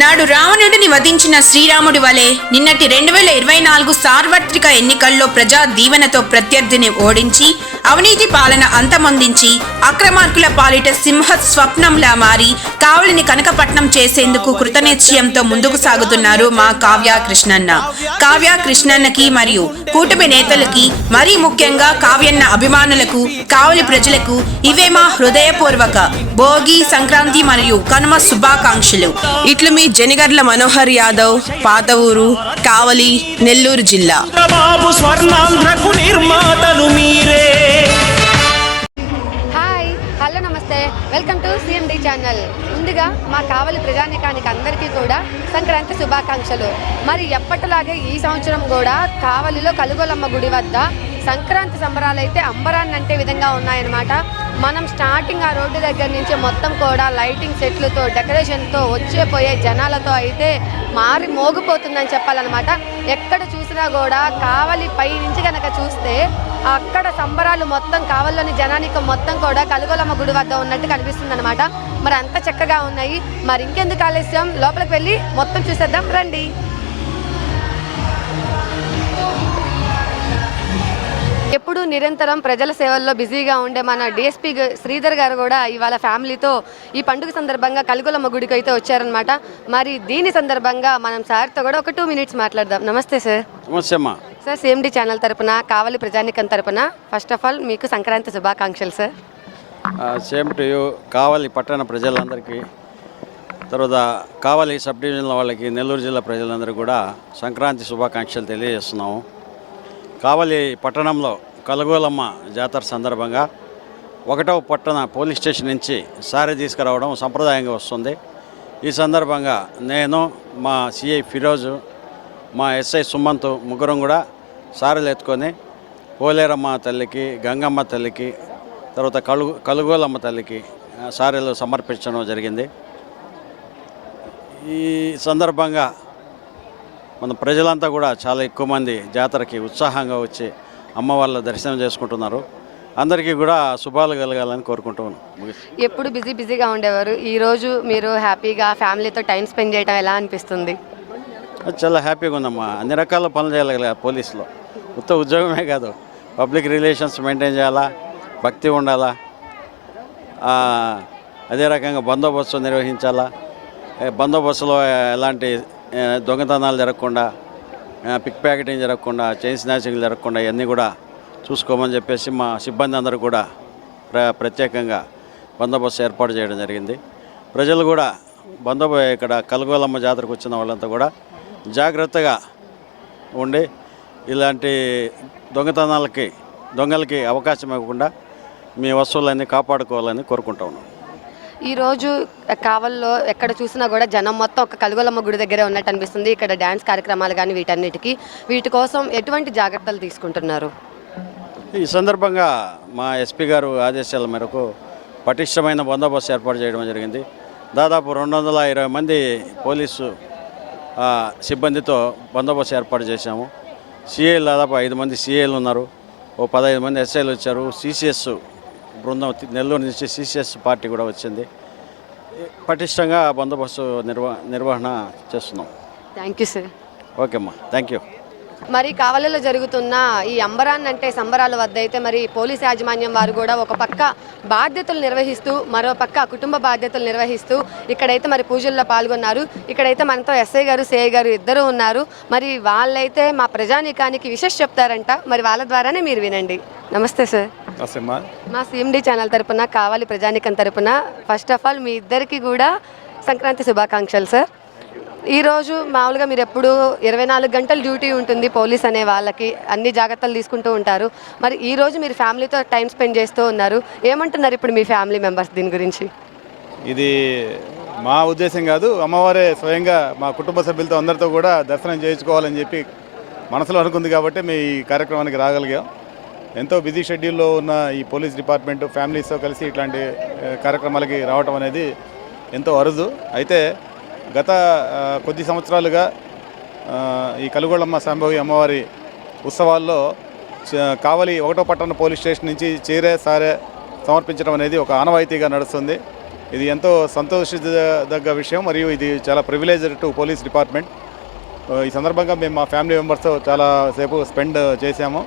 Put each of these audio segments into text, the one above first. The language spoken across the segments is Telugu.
నాడు రావణుడిని వధించిన శ్రీరాముడి వలె నిన్నటి 2024 సార్వత్రిక ఎన్నికల్లో ప్రజా దీవెనతో ప్రత్యర్థిని ఓడించి అవినీతి పాలన అంతమొందించి అక్రమార్కుల పాలిట సింహ స్వప్నంలా మారి కావలిని కనకపట్నం చేసేందుకు కృతనిశ్చయంతో ముందుకు సాగుతున్నారు మా కావ్య కృష్ణన్న. కావ్య కృష్ణన్నకి మరియు కూటమి నేతలకి, మరీ ముఖ్యంగా కావ్యన్న అభిమానులకు, కావలి ప్రజలకు ఇవే మా హృదయపూర్వక భోగి, సంక్రాంతి మరియు కనుమ శుభాకాంక్షలు. ఇట్లు మీ జనిగర్ల మనోహర్ యాదవ్, పాత ఊరు, కావలి, నెల్లూరు జిల్లా. హాయ్, హలో, నమస్తే, వెల్కమ్ టు సిఎండి ఛానల్. ముందుగా మా కావలి ప్రజానీకానికి అందరికీ కూడా సంక్రాంతి శుభాకాంక్షలు. మరి ఎప్పటిలాగే ఈ సంవత్సరం కూడా కావలిలో కలుగోలమ్మ గుడి వద్ద సంక్రాంతి సంబరాలు అయితే అంబరాన్నంటే విధంగా ఉన్నాయన్నమాట. మనం స్టార్టింగ్ ఆ రోడ్డు దగ్గర నుంచి మొత్తం కూడా లైటింగ్ సెట్లతో, డెకరేషన్తో, వచ్చేపోయే జనాలతో అయితే మారి మోగిపోతుందని చెప్పాలన్నమాట. ఎక్కడ చూసినా కూడా కావలి పై నుంచి కనుక చూస్తే అక్కడ సంబరాలు మొత్తం కావలిలోని జనానికి మొత్తం కూడా కలుగోలమ్మ గుడి వద్ద ఉన్నట్టు కనిపిస్తుంది అనమాట. మరి అంత చక్కగా ఉన్నాయి. మరి ఇంకెందుకు ఆలస్యం, లోపలికి వెళ్ళి మొత్తం చూసేద్దాం రండి. ఎప్పుడు నిరంతరం ప్రజల సేవల్లో బిజీగా ఉండే మన డిఎస్పీ శ్రీధర్ గారు కూడా ఇవాళ ఫ్యామిలీతో ఈ పండుగ సందర్భంగా కలుగోలమ్మ గుడికి అయితే వచ్చారనమాట. మరి దీని సందర్భంగా మనం సార్తో కూడా ఒక 2 minutes మాట్లాడదాం. నమస్తే సార్. నమస్తే అమ్మా. సార్, సిఎండి ఛానల్ తరపున, కావలి ప్రజానికం తరపున ఫస్ట్ ఆఫ్ ఆల్ మీకు సంక్రాంతి శుభాకాంక్షలు sir. Same to you. Kavali పట్టణ ప్రజలందరికీ, తర్వాత కావలి సబ్ డివిజన్ల వాళ్ళకి, నెల్లూరు జిల్లా ప్రజలందరికీ కూడా సంక్రాంతి శుభాకాంక్షలు తెలియజేస్తున్నాము. కావలి పట్టణంలో కలుగోలమ్మ జాతర సందర్భంగా 1వ పట్టణ పోలీస్ స్టేషన్ నుంచి సారీ తీసుకురావడం సంప్రదాయంగా వస్తుంది. ఈ సందర్భంగా నేను, మా సిఐ ఫిరోజు, మా ఎస్ఐ సుమంత్ ముగ్గురం కూడా సారీలు ఎత్తుకొని పోలేరమ్మ తల్లికి, గంగమ్మ తల్లికి, తర్వాత కలుగోలమ్మ తల్లికి సారీలు సమర్పించడం జరిగింది. ఈ సందర్భంగా మన ప్రజలంతా కూడా చాలా ఎక్కువ మంది జాతరకి ఉత్సాహంగా వచ్చి అమ్మవాళ్ళ దర్శనం చేసుకుంటున్నారు. అందరికీ కూడా శుభాలు కలగాలని కోరుకుంటున్నాను. ఎప్పుడు బిజీగా ఉండేవారు, ఈరోజు మీరు హ్యాపీగా ఫ్యామిలీతో టైం స్పెండ్ చేయడం ఎలా అనిపిస్తుంది? చాలా హ్యాపీగా ఉందమ్మా. అన్ని రకాల పనులు చేయాలి పోలీసులో. ఉద్యోగమే కాదు, పబ్లిక్ రిలేషన్స్ మెయింటైన్ చేయాలా, భక్తి ఉండాలా, అదే రకంగా బందోబస్తు నిర్వహించాలా. బందోబస్తులో ఎలాంటి దొంగతనాలు జరగకుండా, పిక్ ప్యాకెటింగ్ జరగకుండా, చైన్ స్నాచింగ్లు జరగకుండా ఇవన్నీ కూడా చూసుకోమని చెప్పేసి మా సిబ్బంది అందరూ కూడా ప్రత్యేకంగా బందోబస్తు ఏర్పాటు చేయడం జరిగింది. ప్రజలు కూడా ఇక్కడ కలుగోలమ్మ జాతరకు వచ్చిన వాళ్ళంతా కూడా జాగ్రత్తగా ఉండి ఇలాంటి దొంగలకి అవకాశం ఇవ్వకుండా మీ వస్తువులన్నీ కాపాడుకోవాలని కోరుకుంటా ఉన్నాం. ఈరోజు కావల్లో ఎక్కడ చూసినా కూడా జనం మొత్తం ఒక కలుగోలమ్మ గుడి దగ్గరే ఉన్నట్టు అనిపిస్తుంది. ఇక్కడ డ్యాన్స్ కార్యక్రమాలు కానీ వీటి కోసం ఎటువంటి జాగ్రత్తలు తీసుకుంటున్నారు? ఈ సందర్భంగా మా ఎస్పీ గారు ఆదేశాల మేరకు పటిష్టమైన బందోబస్తు ఏర్పాటు చేయడం జరిగింది. దాదాపు 220 మంది పోలీసు సిబ్బందితో బందోబస్తు ఏర్పాటు చేశాము. సిఐలు దాదాపు 5 మంది సిఐలు ఉన్నారు, 15 మంది ఎస్ఐలు వచ్చారు. సిసిఎస్ బృందం నెల్లూరు నుంచి సిసిఎస్ పార్టీ కూడా వచ్చింది. పటిష్టంగా బందోబస్తు నిర్వహణ చేస్తున్నాం. Thank you sir. ఓకే అమ్మా, థ్యాంక్ యూ. మరి కావలిలో జరుగుతున్న ఈ అంబరాన్నంటే సంబరాల వద్ద అయితే మరి పోలీస్ యాజమాన్యం వారు కూడా ఒక పక్క బాధ్యతలు నిర్వహిస్తూ, మరో పక్క కుటుంబ బాధ్యతలు నిర్వహిస్తూ ఇక్కడైతే మరి పూజల్లో పాల్గొన్నారు. ఇక్కడైతే మనతో ఎస్ఐ గారు, సిఐ గారు ఇద్దరు ఉన్నారు. మరి వాళ్ళైతే మా ప్రజానీకానికి విశేష చెప్తారంట. మరి వాళ్ళ ద్వారానే మీరు వినండి. నమస్తే సార్. మా సిఎండి ఛానల్ తరపున, కావలి ప్రజానీకం తరపున ఫస్ట్ ఆఫ్ ఆల్ మీ ఇద్దరికి కూడా సంక్రాంతి శుభాకాంక్షలు సార్. ఈరోజు మామూలుగా మీరు ఎప్పుడు 24 గంటలు డ్యూటీ ఉంటుంది పోలీస్ అనే వాళ్ళకి, అన్ని జాగ్రత్తలు తీసుకుంటూ ఉంటారు. మరి ఈరోజు మీరు ఫ్యామిలీతో టైం స్పెండ్ చేస్తూ ఉన్నారు. ఏమంటున్నారు ఇప్పుడు మీ ఫ్యామిలీ మెంబర్స్ దీని గురించి? ఇది మా ఉద్దేశం కాదు, అమ్మవారే స్వయంగా మా కుటుంబ సభ్యులతో అందరితో కూడా దర్శనం చేయించుకోవాలని చెప్పి మనసులో అనుకుంది కాబట్టి మేము ఈ కార్యక్రమానికి రాగలిగాం. ఎంతో బిజీ షెడ్యూల్లో ఉన్న ఈ పోలీస్ డిపార్ట్మెంట్ ఫ్యామిలీస్తో కలిసి ఇట్లాంటి కార్యక్రమాలకి రావటం అనేది ఎంతో అరుదు. అయితే గత కొద్ది సంవత్సరాలుగా ఈ కలుగోలమ్మ సంభవి అమ్మవారి ఉత్సవాల్లో కావలి 1వ పట్టణ పోలీస్ స్టేషన్ నుంచి చీరే సారే సమర్పించడం అనేది ఒక ఆనవాయితీగా నడుస్తుంది. ఇది ఎంతో సంతోషించదగ్గ విషయం, మరియు ఇది చాలా ప్రివిలేజ్డ్ టు పోలీస్ డిపార్ట్మెంట్. ఈ సందర్భంగా మేము మా ఫ్యామిలీ మెంబర్స్తో చాలా సేపు స్పెండ్ చేశాము.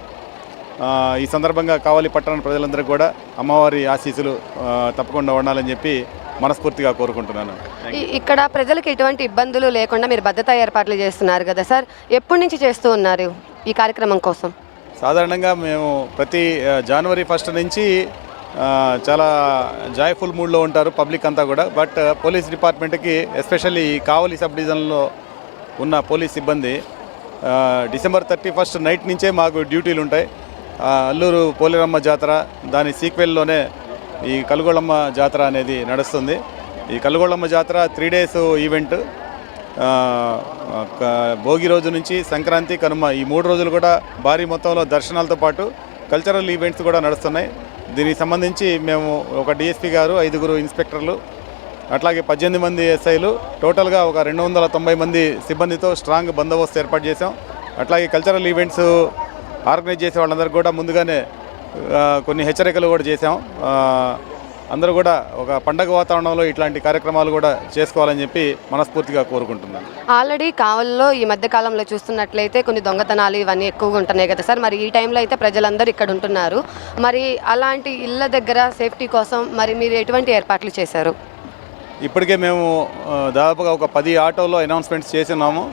ఈ సందర్భంగా కావలి పట్టణ ప్రజలందరికీ కూడా అమ్మవారి ఆశీస్సులు తప్పకుండా ఉండాలని చెప్పి మనస్ఫూర్తిగా కోరుకుంటున్నాను. ఇక్కడ ప్రజలకు ఎటువంటి ఇబ్బందులు లేకుండా మీరు భద్రతా ఏర్పాట్లు చేస్తున్నారు కదా సార్, ఎప్పటి నుంచి చేస్తూ ఉన్నారు ఈ కార్యక్రమం కోసం? సాధారణంగా మేము ప్రతి జనవరి 1 నుంచి చాలా జాయ్ఫుల్ మూడ్లో ఉంటారు పబ్లిక్ అంతా కూడా. బట్ పోలీస్ డిపార్ట్మెంట్కి ఎస్పెషల్లీ కావలి సబ్ డివిజన్లో ఉన్న పోలీస్ సిబ్బంది డిసెంబర్ 31 నైట్ నుంచే మాకు డ్యూటీలు ఉంటాయి. అల్లూరు పోలేరమ్మ జాతర, దాని సీక్వెల్లోనే ఈ కలుగోళమ్మ జాతర అనేది నడుస్తుంది. ఈ కలుగోళమ్మ జాతర 3 days ఈవెంట్. భోగి రోజు నుంచి సంక్రాంతి, కనుమ ఈ 3 రోజులు కూడా భారీ మొత్తంలో దర్శనాలతో పాటు కల్చరల్ ఈవెంట్స్ కూడా నడుస్తున్నాయి. దీనికి సంబంధించి మేము ఒక డిఎస్పీ గారు, 5 ఇన్స్పెక్టర్లు, అట్లాగే 18 మంది ఎస్ఐలు, టోటల్గా ఒక 290 మంది సిబ్బందితో స్ట్రాంగ్ బందోబస్తు ఏర్పాటు చేశాం. అట్లాగే కల్చరల్ ఈవెంట్స్ ఆర్గనైజ్ చేసే వాళ్ళందరికీ కూడా ముందుగానే కొన్ని హెచ్చరికలు కూడా చేశాం. అందరూ కూడా ఒక పండగ వాతావరణంలో ఇట్లాంటి కార్యక్రమాలు కూడా చేసుకోవాలని చెప్పి మనస్ఫూర్తిగా కోరుకుంటున్నాను. ఆల్రెడీ కావలిలో ఈ మధ్య కాలంలో చూస్తున్నట్లయితే కొన్ని దొంగతనాలు ఇవన్నీ ఎక్కువగా ఉంటున్నాయి కదా సార్, మరి ఈ టైంలో అయితే ప్రజలందరూ ఇక్కడ ఉంటున్నారు, మరి అలాంటి ఇళ్ళ దగ్గర సేఫ్టీ కోసం మరి మీరు ఎటువంటి ఏర్పాట్లు చేశారు? ఇప్పటికే మేము దాదాపుగా ఒక 10 ఆటోలో అనౌన్స్మెంట్స్ చేస్తున్నాము.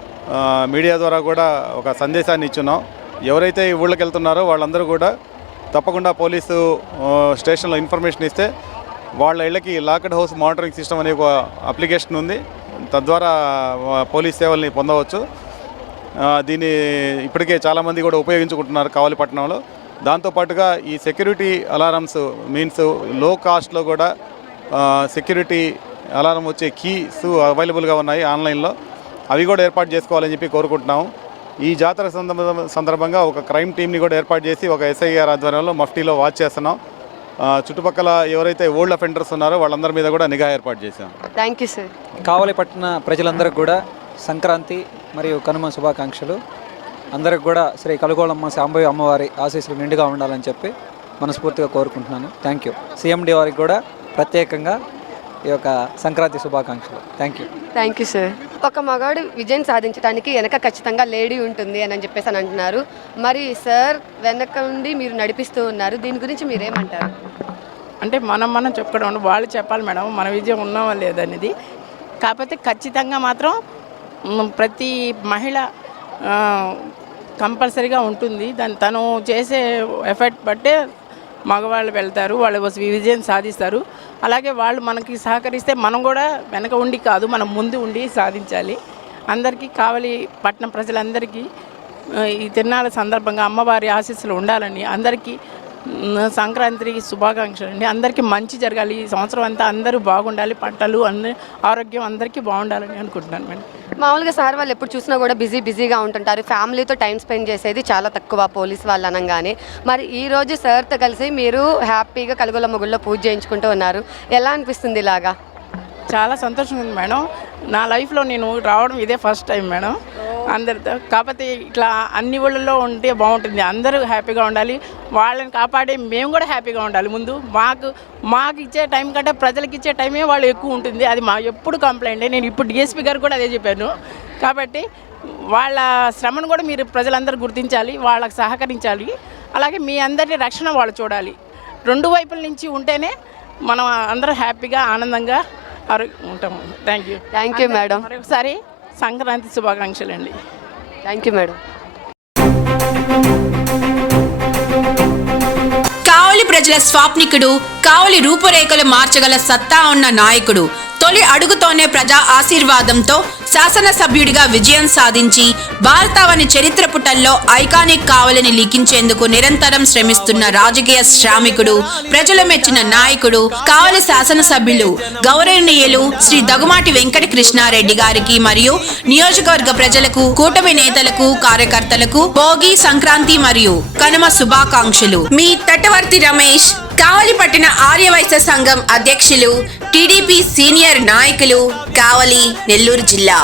మీడియా ద్వారా కూడా ఒక సందేశాన్ని ఇచ్చున్నాం. ఎవరైతే ఈ ఊళ్ళకి వెళ్తున్నారో వాళ్ళందరూ కూడా తప్పకుండా పోలీసు స్టేషన్లో ఇన్ఫర్మేషన్ ఇస్తే వాళ్ళ ఇళ్ళకి లాక్డ్ హౌస్ మానిటరింగ్ సిస్టమ్ అనే ఒక అప్లికేషన్ ఉంది. తద్వారా పోలీస్ సేవల్ని పొందవచ్చు. దీన్ని ఇప్పటికే చాలామంది కూడా ఉపయోగించుకుంటున్నారు కావలి పట్టణంలో. దాంతోపాటుగా ఈ సెక్యూరిటీ అలారమ్స్ మీన్స్ లో కాస్ట్లో కూడా సెక్యూరిటీ అలారం వచ్చే కీస్ అవైలబుల్గా ఉన్నాయి ఆన్లైన్లో. అవి కూడా ఏర్పాటు చేసుకోవాలని చెప్పి కోరుకుంటున్నాము. ఈ జాతర సందర్భంగా ఒక క్రైమ్ టీమ్ని కూడా ఏర్పాటు చేసి ఒక ఎస్ఐ గారి ఆధ్వర్యంలో మఫ్టీలో వాచ్ చేస్తున్నాం. చుట్టుపక్కల ఎవరైతే ఓల్డ్ అఫెండర్స్ ఉన్నారో వాళ్ళందరి మీద కూడా నిఘా ఏర్పాటు చేశాం. Thank you sir. కావలి పట్టణ ప్రజలందరికీ కూడా సంక్రాంతి మరియు కనుమ శుభాకాంక్షలు. అందరికి కూడా శ్రీ కలుగోళమ్మ శాంభవి అమ్మవారి ఆశీస్సులు నిండుగా ఉండాలని చెప్పి మనస్ఫూర్తిగా కోరుకుంటున్నాను. Thank you. సిఎండి వారికి కూడా ప్రత్యేకంగా ఈ యొక్క సంక్రాంతి శుభాకాంక్షలు. Thank you sir. ఒక మగాడు విజయం సాధించడానికి వెనక ఖచ్చితంగా లేడీ ఉంటుంది అని చెప్పేసి అని అంటున్నారు. మరి సార్ వెనక నుండి మీరు నడిపిస్తూ ఉన్నారు, దీని గురించి మీరేమంటారు? అంటే మనం చెప్పుకోవడం వాళ్ళు చెప్పాలి మేడం మన విజయం ఉన్నావా లేదనేది. కాకపోతే ఖచ్చితంగా మాత్రం ప్రతి మహిళ కంపల్సరీగా ఉంటుంది. తను చేసే ఎఫర్ట్ బట్టే మగవాళ్ళు వెళ్తారు, వాళ్ళు విజయం సాధిస్తారు. అలాగే వాళ్ళు మనకి సహకరిస్తే మనం కూడా వెనక ఉండి కాదు, మనం ముందు ఉండి సాధించాలి. అందరికీ కావలి పట్టణం ప్రజలందరికీ ఈ తిరునాళ్ళ సందర్భంగా అమ్మవారి ఆశీస్సులు ఉండాలని, అందరికీ సంక్రాంతి శుభాకాంక్షలు అండి. అందరికీ మంచి జరగాలి, ఈ సంవత్సరం అంతా అందరూ బాగుండాలి, పంటలు ఆరోగ్యం అందరికీ బాగుండాలని అనుకుంటున్నాను మేడం. మామూలుగా సార్ వాళ్ళు ఎప్పుడు చూసినా కూడా బిజీగా ఉంటుంటారు, ఫ్యామిలీతో టైం స్పెండ్ చేసేది చాలా తక్కువ పోలీస్ వాళ్ళు అనగానే. మరి ఈరోజు సార్తో కలిసి మీరు హ్యాపీగా కలుగోళమ్మ గుడిలో పూజ చేయించుకుంటూ ఉన్నారు, ఎలా అనిపిస్తుంది? ఇలాగా చాలా సంతోషంగా ఉంది మేడం. నా లైఫ్లో నేను రావడం ఇదే ఫస్ట్ టైం మేడం అందరితో. కాకపోతే ఇట్లా అన్ని ఊళ్ళల్లో ఉంటే బాగుంటుంది, అందరూ హ్యాపీగా ఉండాలి, వాళ్ళని కాపాడే మేము కూడా హ్యాపీగా ఉండాలి. ముందు మాకు ఇచ్చే టైం కంటే ప్రజలకు ఇచ్చే టైమే వాళ్ళు ఎక్కువ ఉంటుంది, అది మా ఎప్పుడు కంప్లైంట్. నేను ఇప్పుడు డిఎస్పీ గారు కూడా అదే చెప్పాను. కాబట్టి వాళ్ళ శ్రమను కూడా మీరు ప్రజలందరూ గుర్తించాలి, వాళ్ళకి సహకరించాలి. అలాగే మీ అందరి రక్షణ వాళ్ళు చూడాలి. 2 వైపుల నుంచి ఉంటేనే మనం అందరూ హ్యాపీగా ఆనందంగా ఉంటాము. Thank you madam. మరొకసారి సంక్రాంతి శుభాకాంక్షలు అండి. Thank you madam. కావలి ప్రజల స్వాప్నికుడు, కావలి రూపురేఖలు మార్చగల సత్తా ఉన్న నాయకుడు, తొలి అడుగుతోనే ప్రజా ఆశీర్వాదంతో శాసనసభ్యుడిగా విజయం సాధించి భారతావని చరిత్ర పుటల్లో ఐకానిక్ కావలిని లిఖించేందుకు నిరంతరం శ్రమిస్తున్న రాజకీయ శ్రామికుడు, ప్రజల మెచ్చిన నాయకుడు, కావలి శాసనసభ్యులు గౌరవనీయులు శ్రీ దగుమాటి వెంకట కృష్ణారెడ్డి గారికి మరియు నియోజకవర్గ ప్రజలకు, కూటమి నేతలకు, కార్యకర్తలకు భోగి, సంక్రాంతి మరియు కనుమ శుభాకాంక్షలు. మీ తటవర్తి రమేష్, కావలి పట్టణ ఆర్యవైశ్య సంఘం అధ్యక్షులు, టీడీపీ సీనియర్ నాయకులు, కావలి, నెల్లూరు జిల్లా.